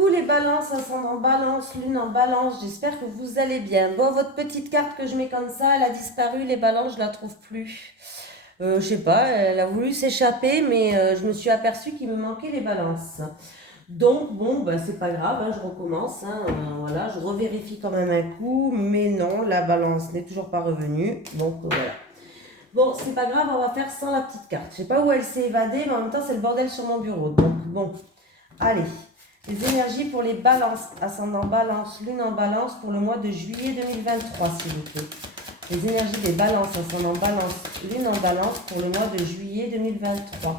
Coucou les balances, ascendant balance, lune en balance, j'espère que vous allez bien. Bon, votre petite carte que je mets comme ça, elle a disparu, les balances, je la trouve plus. Je sais pas, elle a voulu s'échapper, mais je me suis aperçue qu'il me manquait les balances. Donc, bon, bah, c'est pas grave, hein, je recommence, hein, voilà, je revérifie quand même un coup, mais non, la balance n'est toujours pas revenue, donc voilà. Bon, c'est pas grave, on va faire sans la petite carte. Je sais pas où elle s'est évadée, mais en même temps, c'est le bordel sur mon bureau, donc bon, allez. Les énergies pour les balances, ascendant balance, lune en balance pour le mois de juillet 2023, s'il vous plaît. Les énergies des balances, ascendant balance, lune en balance pour le mois de juillet 2023.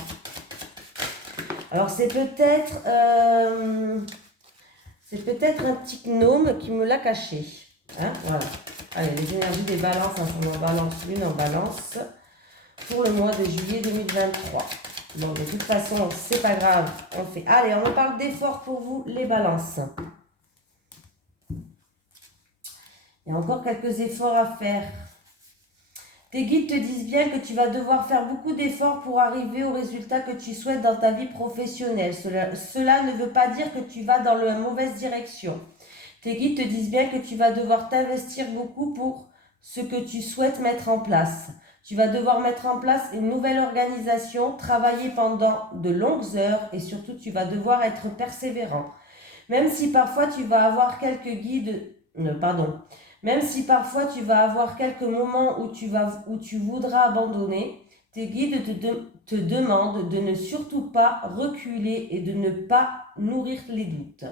Alors c'est peut-être un petit gnome qui me l'a caché. Hein, voilà. Allez, les énergies des balances, ascendant balance, lune en balance pour le mois de juillet 2023. Bon, de toute façon, c'est pas grave. On fait. Allez, on me parle d'efforts pour vous, les balances. Il y a encore quelques efforts à faire. Tes guides te disent bien que tu vas devoir faire beaucoup d'efforts pour arriver au résultat que tu souhaites dans ta vie professionnelle. Cela ne veut pas dire que tu vas dans la mauvaise direction. Tes guides te disent bien que tu vas devoir t'investir beaucoup pour ce que tu souhaites mettre en place. Tu vas devoir mettre en place une nouvelle organisation, travailler pendant de longues heures et surtout tu vas devoir être persévérant. Même si parfois tu vas avoir quelques guides, même si parfois tu vas avoir quelques moments où tu voudras abandonner, tes guides te demandent de ne surtout pas reculer et de ne pas nourrir les doutes.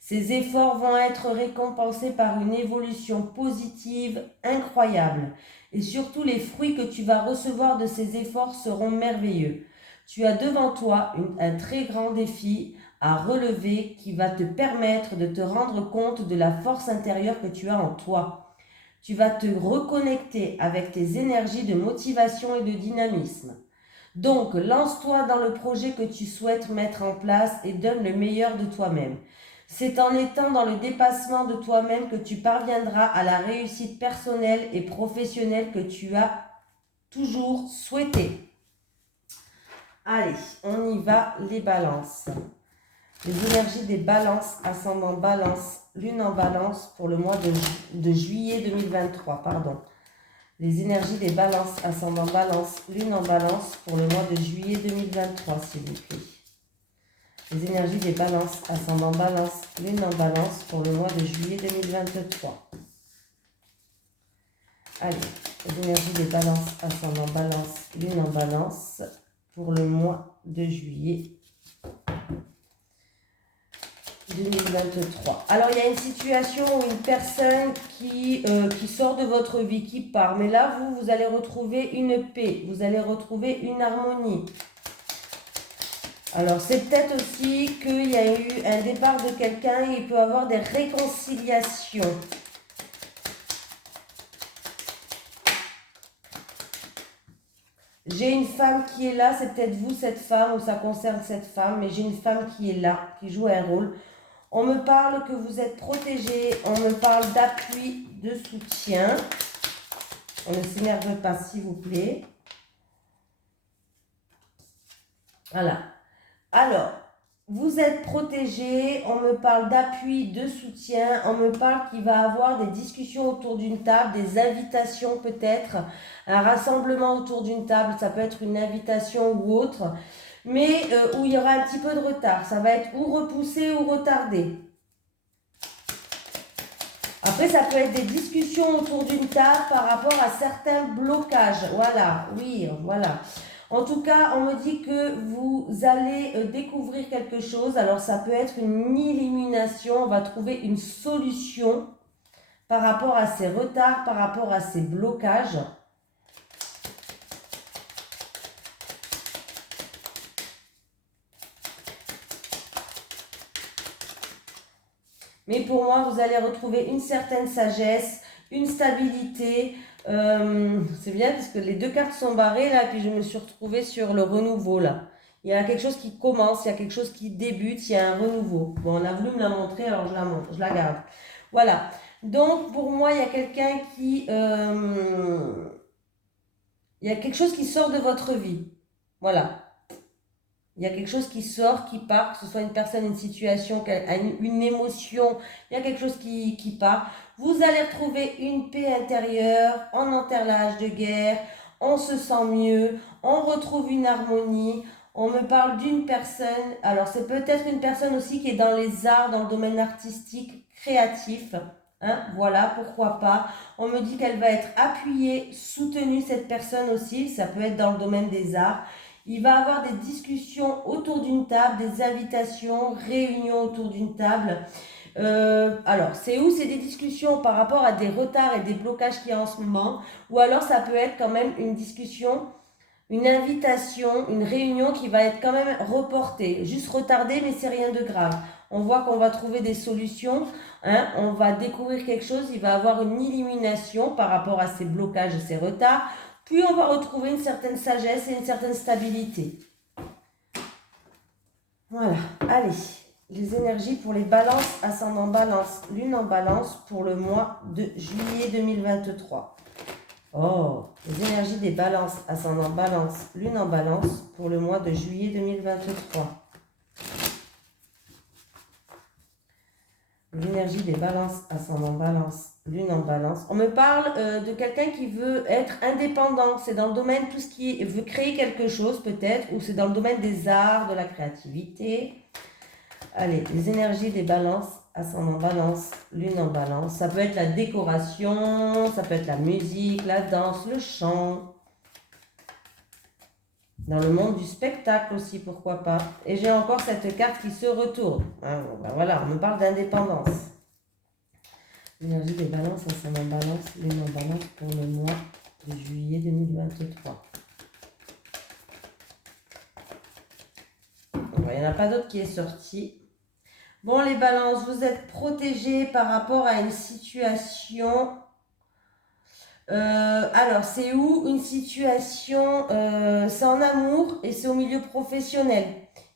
Ces efforts vont être récompensés par une évolution positive incroyable. Et surtout, les fruits que tu vas recevoir de ces efforts seront merveilleux. Tu as devant toi un très grand défi à relever qui va te permettre de te rendre compte de la force intérieure que tu as en toi. Tu vas te reconnecter avec tes énergies de motivation et de dynamisme. Donc, lance-toi dans le projet que tu souhaites mettre en place et donne le meilleur de toi-même. C'est en étant dans le dépassement de toi-même que tu parviendras à la réussite personnelle et professionnelle que tu as toujours souhaité. Allez, on y va, les balances. Les énergies des balances, ascendant balance, lune en balance pour le mois de juillet 2023, pardon. Les énergies des balances, ascendant balance, lune en balance pour le mois de juillet 2023, s'il vous plaît. Les énergies des balances, ascendant balance, lune en balance pour le mois de juillet 2023. Allez, les énergies des balances, ascendant balance, lune en balance pour le mois de juillet 2023. Alors, il y a une situation où une personne qui sort de votre vie, qui part. Mais là, vous allez retrouver une paix. Vous allez retrouver une harmonie. Alors, c'est peut-être aussi qu'il y a eu un départ de quelqu'un et il peut y avoir des réconciliations. J'ai une femme qui est là, c'est peut-être vous cette femme ou ça concerne cette femme, mais j'ai une femme qui est là, qui joue un rôle. On me parle que vous êtes protégé, on me parle d'appui, de soutien. On ne s'énerve pas, s'il vous plaît. Voilà. Alors, vous êtes protégé, on me parle d'appui, de soutien, on me parle qu'il va y avoir des discussions autour d'une table, des invitations peut-être, un rassemblement autour d'une table, ça peut être une invitation ou autre, mais où il y aura un petit peu de retard, ça va être ou repoussé ou retardé. Après, ça peut être des discussions autour d'une table par rapport à certains blocages, voilà, oui, voilà. En tout cas, on me dit que vous allez découvrir quelque chose. Alors, ça peut être une élimination. On va trouver une solution par rapport à ces retards, par rapport à ces blocages. Mais pour moi, vous allez retrouver une certaine sagesse, une stabilité. C'est bien parce que les deux cartes sont barrées là, et puis je me suis retrouvée sur le renouveau là. Il y a quelque chose qui commence, il y a quelque chose qui débute, il y a un renouveau. Bon, on a voulu me la montrer, alors je la montre, je la garde. Voilà. Donc pour moi, il y a quelqu'un qui... il y a quelque chose qui sort de votre vie. Voilà. Il y a quelque chose qui sort, qui part, que ce soit une personne, une situation, une émotion, il y a quelque chose qui part. Vous allez retrouver une paix intérieure, on enterre l'âge de guerre, on se sent mieux, on retrouve une harmonie. On me parle d'une personne, alors c'est peut-être une personne aussi qui est dans les arts, dans le domaine artistique, créatif. Hein, voilà, pourquoi pas. On me dit qu'elle va être appuyée, soutenue, cette personne aussi, ça peut être dans le domaine des arts. Il va avoir des discussions autour d'une table, des invitations, réunions autour d'une table. Alors, c'est où? C'est des discussions par rapport à des retards et des blocages qu'il y a en ce moment. Ou alors, ça peut être quand même une discussion, une invitation, une réunion qui va être quand même reportée. Juste retardée, mais c'est rien de grave. On voit qu'on va trouver des solutions. Hein, on va découvrir quelque chose. Il va avoir une illumination par rapport à ces blocages et ces retards. Puis on va retrouver une certaine sagesse et une certaine stabilité. Voilà, allez, les énergies pour les balances, ascendant balance, lune en balance pour le mois de juillet 2023. Oh, les énergies des balances, ascendant balance, lune en balance pour le mois de juillet 2023. L'énergie des balances, ascendant balance, lune en balance. On me parle de quelqu'un qui veut être indépendant. C'est dans le domaine, tout ce qui veut créer quelque chose peut-être, ou c'est dans le domaine des arts, de la créativité. Allez, les énergies des balances, ascendant balance, lune en balance. Ça peut être la décoration, ça peut être la musique, la danse, le chant. Dans le monde du spectacle aussi, pourquoi pas. Et j'ai encore cette carte qui se retourne. Hein, ben voilà, on me parle d'indépendance. L'énergie des balances, ascendant balance, lune en balance pour le mois de juillet 2023. Il n'y en a pas d'autre qui est sorti. Bon, les balances, vous êtes protégés par rapport à une situation. Alors, c'est où une situation, c'est en amour et c'est au milieu professionnel.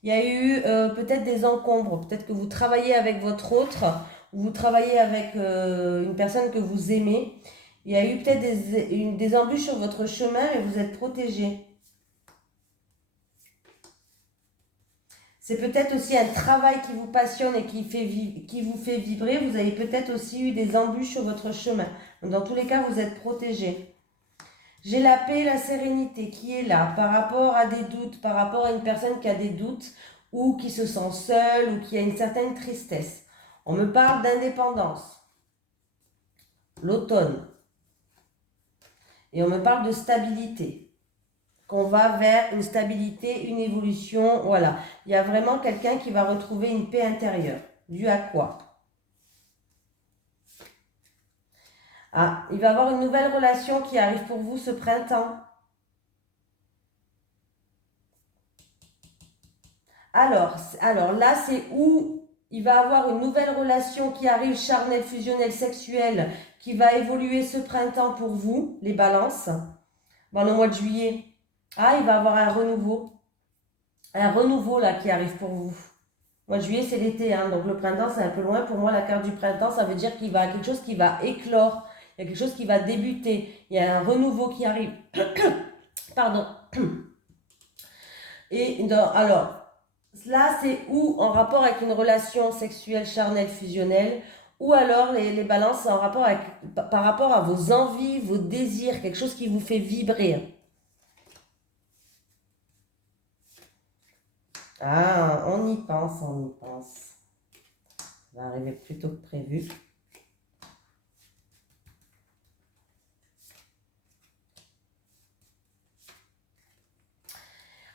Il y a eu peut-être des encombres, peut-être que vous travaillez avec votre autre, ou vous travaillez avec une personne que vous aimez. Il y a eu peut-être des embûches sur votre chemin et vous êtes protégé. C'est peut-être aussi un travail qui vous passionne et qui vous fait vibrer. Vous avez peut-être aussi eu des embûches sur votre chemin. Dans tous les cas, vous êtes protégé. J'ai la paix et la sérénité qui est là par rapport à des doutes, par rapport à une personne qui a des doutes ou qui se sent seule ou qui a une certaine tristesse. On me parle d'indépendance, l'automne. Et on me parle de stabilité. Qu'on va vers une stabilité, une évolution, voilà. Il y a vraiment quelqu'un qui va retrouver une paix intérieure. Dû à quoi? Ah, il va y avoir une nouvelle relation qui arrive pour vous ce printemps. Alors là, c'est où il va y avoir une nouvelle relation qui arrive, charnelle, fusionnelle, sexuelle, qui va évoluer ce printemps pour vous, les balances, dans le mois de juillet. Ah, il va y avoir un renouveau. Un renouveau là qui arrive pour vous. Le mois de juillet, c'est l'été, hein, donc le printemps, c'est un peu loin. Pour moi, la carte du printemps, ça veut dire qu'il va y avoir quelque chose qui va éclore. Il y a quelque chose qui va débuter. Il y a un renouveau qui arrive. Pardon. Et alors, là, c'est où en rapport avec une relation sexuelle, charnelle, fusionnelle, ou alors les balances en rapport avec, par rapport à vos envies, vos désirs, quelque chose qui vous fait vibrer. Ah, on y pense, on y pense. Ça va arriver plus tôt que prévu.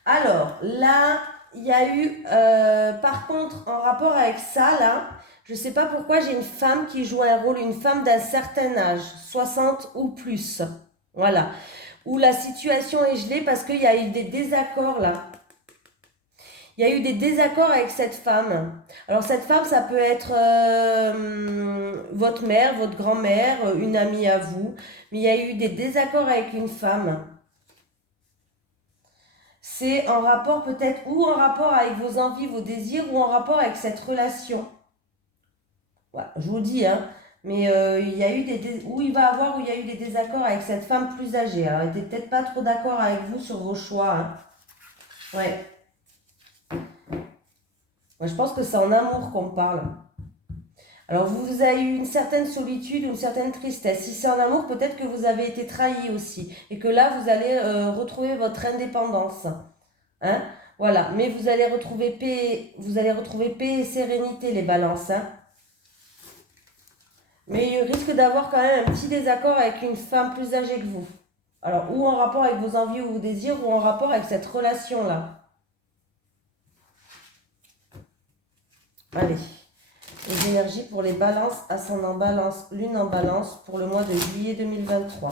Alors, là, il y a eu, par contre, en rapport avec ça, là, je ne sais pas pourquoi j'ai une femme qui joue un rôle, une femme d'un certain âge, 60 ou plus. Voilà. Où la situation est gelée parce qu'il y a eu des désaccords, là. Il y a eu des désaccords avec cette femme. Alors, cette femme, ça peut être votre mère, votre grand-mère, une amie à vous. Mais il y a eu des désaccords avec une femme. C'est en rapport peut-être, ou en rapport avec vos envies, vos désirs, ou en rapport avec cette relation. Voilà, je vous dis, hein. Mais il y a eu où il va avoir, où il y a eu des désaccords avec cette femme plus âgée. Alors, elle n'était peut-être pas trop d'accord avec vous sur vos choix. Hein. Ouais. Moi, je pense que c'est en amour qu'on parle. Alors, vous avez eu une certaine solitude, une certaine tristesse. Si c'est en amour, peut-être que vous avez été trahi aussi. Et que là, vous allez retrouver votre indépendance. Hein? Voilà. Mais vous allez retrouver paix et sérénité, les balances. Hein? Mais il risque d'avoir quand même un petit désaccord avec une femme plus âgée que vous. Alors, ou en rapport avec vos envies ou vos désirs, ou en rapport avec cette relation-là. Allez. Les énergies pour les balances, ascendant balance, lune en balance pour le mois de juillet 2023.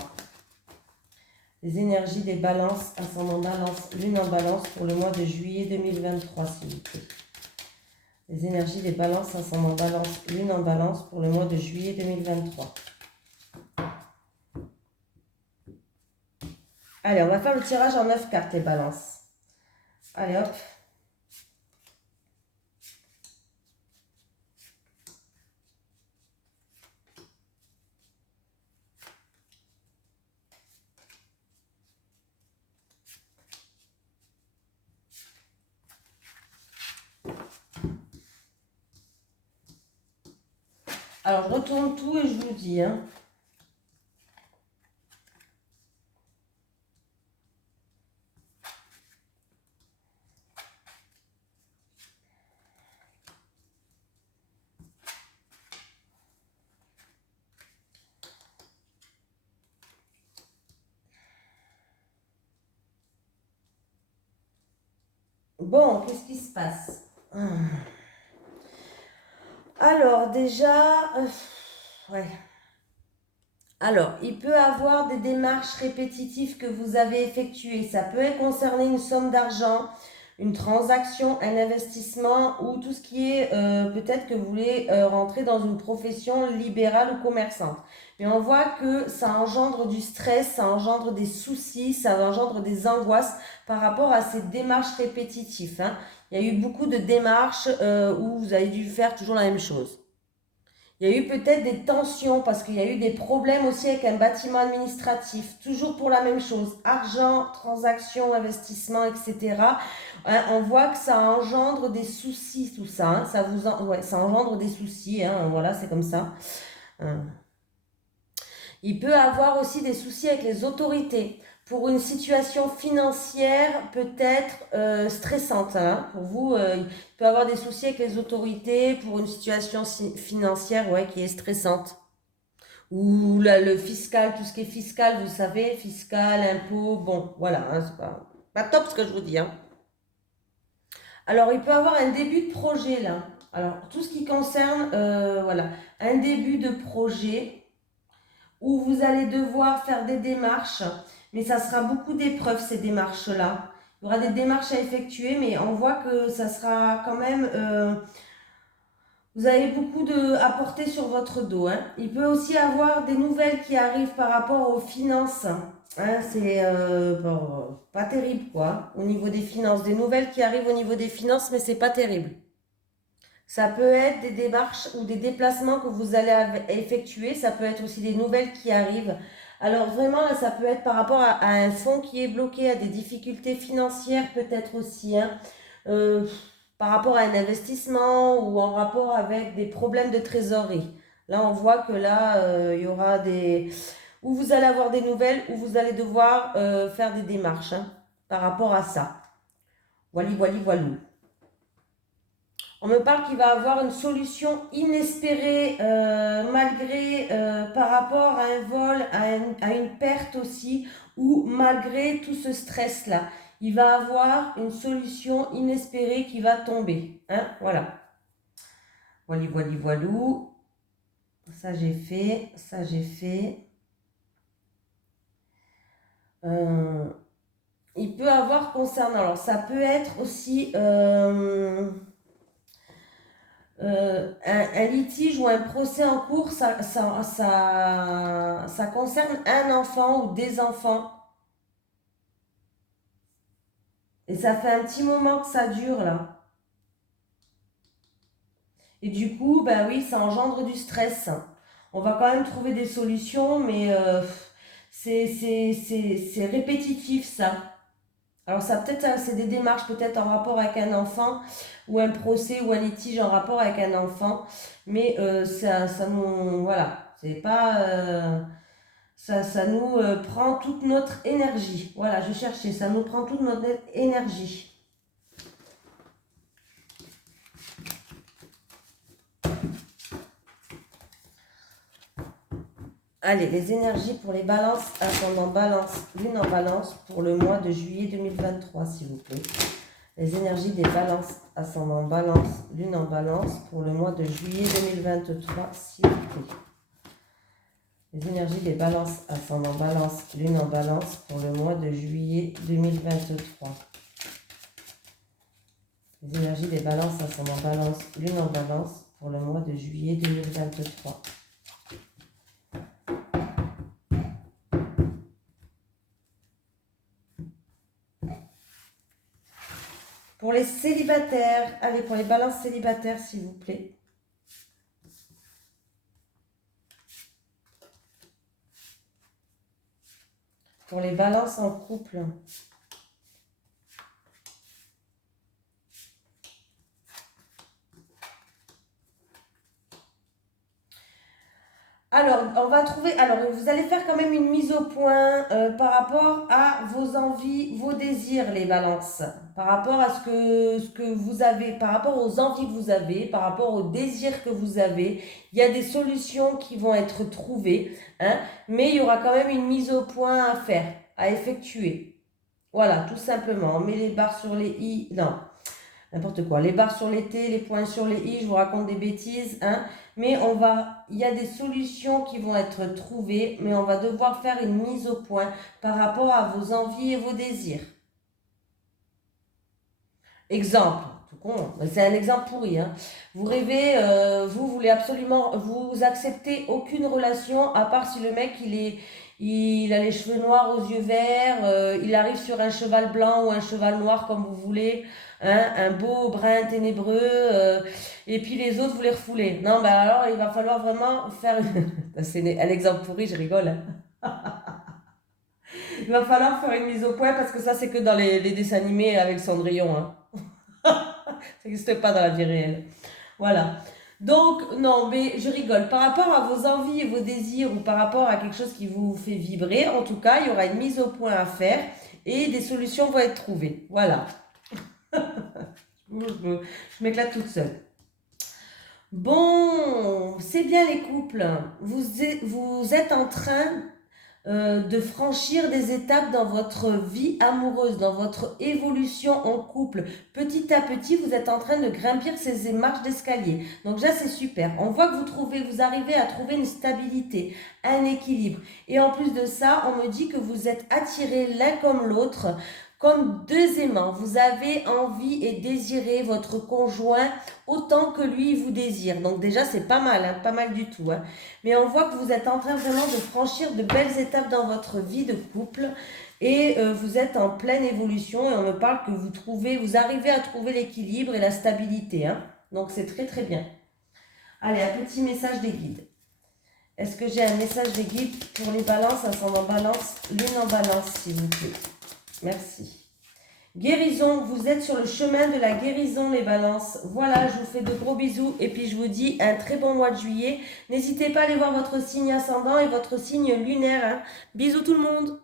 Les énergies des balances, ascendant balance, lune en balance pour le mois de juillet 2023, s'il vous plaît. Les énergies des balances, ascendant balance, lune en balance pour le mois de juillet 2023. Allez, on va faire le tirage en 9 cartes, les balances. Allez, hop. Alors, je retourne tout et je vous dis, hein. Bon, qu'est-ce qui se passe? Alors, déjà, ouais. Alors, il peut avoir des démarches répétitives que vous avez effectuées. Ça peut concerner une somme d'argent, une transaction, un investissement ou tout ce qui est peut-être que vous voulez rentrer dans une profession libérale ou commerçante. Mais on voit que ça engendre du stress, ça engendre des soucis, ça engendre des angoisses par rapport à ces démarches répétitives. Hein. Il y a eu beaucoup de démarches où vous avez dû faire toujours la même chose. Il y a eu peut-être des tensions parce qu'il y a eu des problèmes aussi avec un bâtiment administratif, toujours pour la même chose, argent, transactions, investissements, etc. Hein, on voit que ça engendre des soucis, tout ça. Hein, ça engendre des soucis, hein, voilà, c'est comme ça. Hein. Il peut avoir aussi des soucis avec les autorités pour une situation financière peut-être stressante. Hein. Pour vous, il peut avoir des soucis avec les autorités pour une situation financière ouais, qui est stressante. Ou le fiscal, tout ce qui est fiscal, vous savez, fiscal, impôt, bon, voilà, hein, c'est pas top ce que je vous dis. Hein. Alors, il peut avoir un début de projet là. Alors, tout ce qui concerne, voilà, un début de projet où vous allez devoir faire des démarches, mais ça sera beaucoup d'épreuves ces démarches-là. Il y aura des démarches à effectuer, mais on voit que ça sera quand même... vous avez beaucoup à porter sur votre dos. Hein. Il peut aussi avoir des nouvelles qui arrivent par rapport aux finances. Hein, c'est bon, pas terrible quoi, au niveau des finances. Des nouvelles qui arrivent au niveau des finances, mais c'est pas terrible. Ça peut être des démarches ou des déplacements que vous allez effectuer. Ça peut être aussi des nouvelles qui arrivent. Alors vraiment, là, ça peut être par rapport à un fonds qui est bloqué, à des difficultés financières peut-être aussi. Hein. Par rapport à un investissement ou en rapport avec des problèmes de trésorerie. Là, on voit que là, il y aura des... Ou vous allez avoir des nouvelles, ou vous allez devoir faire des démarches hein, par rapport à ça. Voili, voili, voilou. On me parle qu'il va avoir une solution inespérée malgré par rapport à un vol, à une perte aussi, ou malgré tout ce stress-là. Il va avoir une solution inespérée qui va tomber. Hein, voilà. Voili, voili, voilou. Ça j'ai fait, ça j'ai fait. Il peut avoir concernant, alors ça peut être aussi un litige ou un procès en cours, ça concerne un enfant ou des enfants. Et ça fait un petit moment que ça dure là. Et du coup, ben oui, ça engendre du stress. On va quand même trouver des solutions, mais c'est répétitif ça. Alors ça peut-être, c'est des démarches peut-être en rapport avec un enfant ou un procès ou un litige en rapport avec un enfant, mais ça nous, voilà, c'est pas, ça nous prend toute notre énergie. Voilà, je cherchais, ça nous prend toute notre énergie. Allez, les énergies pour les balances, ascendant balance, lune en balance pour le mois de juillet 2023, s'il vous plaît. Les énergies des balances, ascendant balance, lune en balance pour le mois de juillet 2023, s'il vous plaît. Les énergies des balances, ascendant balance, lune en balance pour le mois de juillet 2023. Les énergies des balances, ascendant balance, lune en balance pour le mois de juillet 2023. Pour les célibataires, allez, pour les balances célibataires, s'il vous plaît. Pour les balances en couple. Alors, on va trouver. Alors, vous allez faire quand même une mise au point par rapport à vos envies, vos désirs, les balances. Par rapport à ce que vous avez, par rapport aux envies que vous avez, par rapport aux désirs que vous avez. Il y a des solutions qui vont être trouvées, hein, mais il y aura quand même une mise au point à faire, à effectuer. Voilà, tout simplement. On met les barres sur les i. Non, n'importe quoi. Les barres sur les T, les points sur les i, je vous raconte des bêtises, hein. Mais il y a des solutions qui vont être trouvées, mais on va devoir faire une mise au point par rapport à vos envies et vos désirs. Exemple, tout con, c'est un exemple pourri, hein. Vous rêvez, vous voulez absolument, vous acceptez aucune relation à part si le mec il a les cheveux noirs aux yeux verts, il arrive sur un cheval blanc ou un cheval noir comme vous voulez, hein, un beau brun ténébreux, et puis les autres vous les refoulez. Non, ben alors il va falloir vraiment faire c'est un exemple pourri, je rigole, hein. Il va falloir faire une mise au point parce que ça c'est que dans les dessins animés avec Cendrillon, hein. Ça n'existe pas dans la vie réelle. Voilà. Donc, non, mais je rigole. Par rapport à vos envies et vos désirs ou par rapport à quelque chose qui vous fait vibrer, en tout cas, il y aura une mise au point à faire et des solutions vont être trouvées. Voilà. Je m'éclate toute seule. Bon, c'est bien les couples. Vous êtes en train de franchir des étapes dans votre vie amoureuse, dans votre évolution en couple. Petit à petit, vous êtes en train de grimper ces marches d'escalier. Donc là, c'est super. On voit que vous arrivez à trouver une stabilité, un équilibre. Et en plus de ça, on me dit que vous êtes attirés l'un comme l'autre, comme deux aimants. Vous avez envie et désirez votre conjoint autant que lui vous désire. Donc déjà, c'est pas mal, hein, pas mal du tout, hein. Mais on voit que vous êtes en train vraiment de franchir de belles étapes dans votre vie de couple et vous êtes en pleine évolution et on me parle que vous arrivez à trouver l'équilibre et la stabilité, hein. Donc c'est très très bien. Allez, un petit message des guides. Est-ce que j'ai un message des guides pour les balances, ascendant balance, lune en balance, s'il vous plaît? Merci. Guérison, vous êtes sur le chemin de la guérison les balances. Voilà, je vous fais de gros bisous et puis je vous dis un très bon mois de juillet. N'hésitez pas à aller voir votre signe ascendant et votre signe lunaire, hein. Bisous tout le monde.